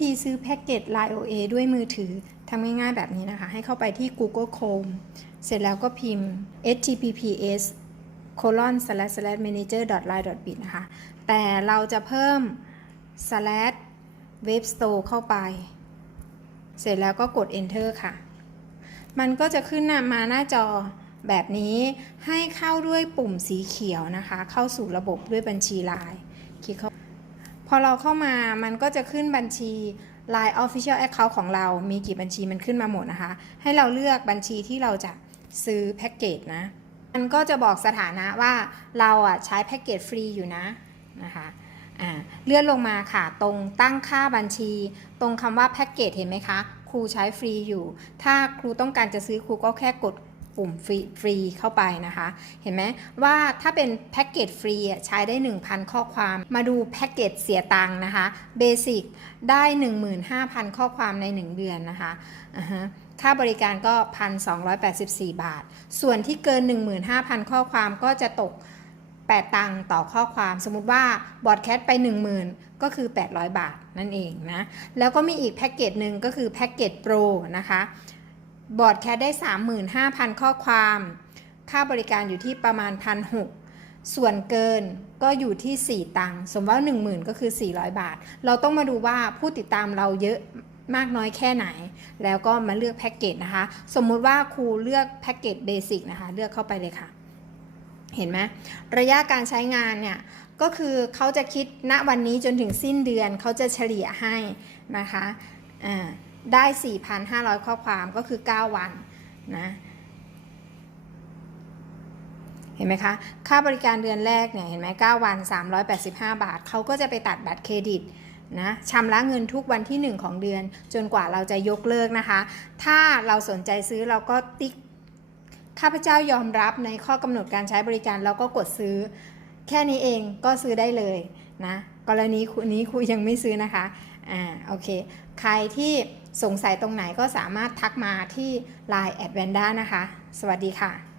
ธีซื้อแพ็กเกจ Line OA ด้วยมือถือทำง่ายๆแบบนี้นะคะ ให้เข้าไปที่ Google Chrome เสร็จแล้วก็พิมพ์ https colon slash slash manager line bit นะคะ แต่เราจะเพิ่ม slash web store เข้าไป เสร็จแล้วก็กด enter ค่ะ มันก็จะขึ้นมาหน้าจอแบบนี้ให้เข้าด้วยปุ่มสีเขียวนะคะ เข้าสู่ระบบด้วยบัญชี Line คลิกเข้า พอเราเข้ามามันก็จะขึ้นบัญชี Line Official Account ของเรา มีกี่บัญชีมันขึ้นมาหมดนะคะ ให้เราเลือกบัญชีที่เราจะซื้อแพ็กเกจนะ มันก็จะบอกสถานะว่าเราอะใช้แพ็กเกจฟรีอยู่นะนะคะอ่าเลื่อนลงมาค่ะ ตรงตั้งค่าบัญชี ตรงคำว่าแพ็กเกจเห็นไหมคะ ครูใช้ฟรีอยู่ ถ้าครูต้องการจะซื้อครูก็แค่กด ปุ่มฟรีฟรเข้าไปนะคะ เห็นไหมว่าถ้าเป็นแพ็กเกจฟรีใช้ได้ 1,000 ข้อความ มาดูแพ็กเกจเสียตังค์นะคะเบสิกได้ 15,000 ข้อความใน 1 เดือนนะคะค่าบริการก็ 1,284 บาท ส่วนที่เกิน 15,000 ข้อความก็จะตก 8 ตังค์ต่อข้อความ สมมติว่าบอดแคสไป 10,000 ก็คือ 800 บาทนั่นเองนะ แล้วก็มีอีกแพ็กเกจหนึ่งก็คือแพ็กเกจโปรนะคะ บอร์ดแคสได้ 35,000 ข้อความ ค่าบริการอยู่ที่ประมาณ 1,600 ส่วนเกินก็อยู่ที่ 4 ตังค์ สมมติว่า 10,000 ก็คือ 400 บาท เราต้องมาดูว่าผู้ติดตามเราเยอะมากน้อยแค่ไหน แล้วก็มาเลือกแพ็กเกจนะคะ สมมุติว่าครูเลือกแพ็กเกจเบสิกนะคะ เลือกเข้าไปเลยค่ะ เห็นไหมระยะการใช้งานเนี่ย ก็คือเขาจะคิดณวันนี้จนถึงสิ้นเดือนเขาจะเฉลี่ยให้นะคะ อ่า ได้ 4,500 ข้อความก็คือ 9 วันนะเห็นไหมคะ ค่าบริการเดือนแรกเนี่ย เห็นไหม9วัน 385 บาท เขาก็จะไปตัดบัตรเครดิตนะชำระเงินทุกวันที่ 1 ของเดือน จนกว่าเราจะยกเลิกนะคะ ถ้าเราสนใจซื้อเราก็ติ๊ก ข้าพเจ้ายอมรับในข้อกำหนดการใช้บริการแล้วก็กดซื้อ แค่นี้เองก็ซื้อได้เลยนะ กรณีนี้ครูยังไม่ซื้อนะคะอ่าโอเค ใครที่สงสัยตรงไหนก็สามารถทักมาที่ Line แอดแวนด้านะคะ สวัสดีค่ะ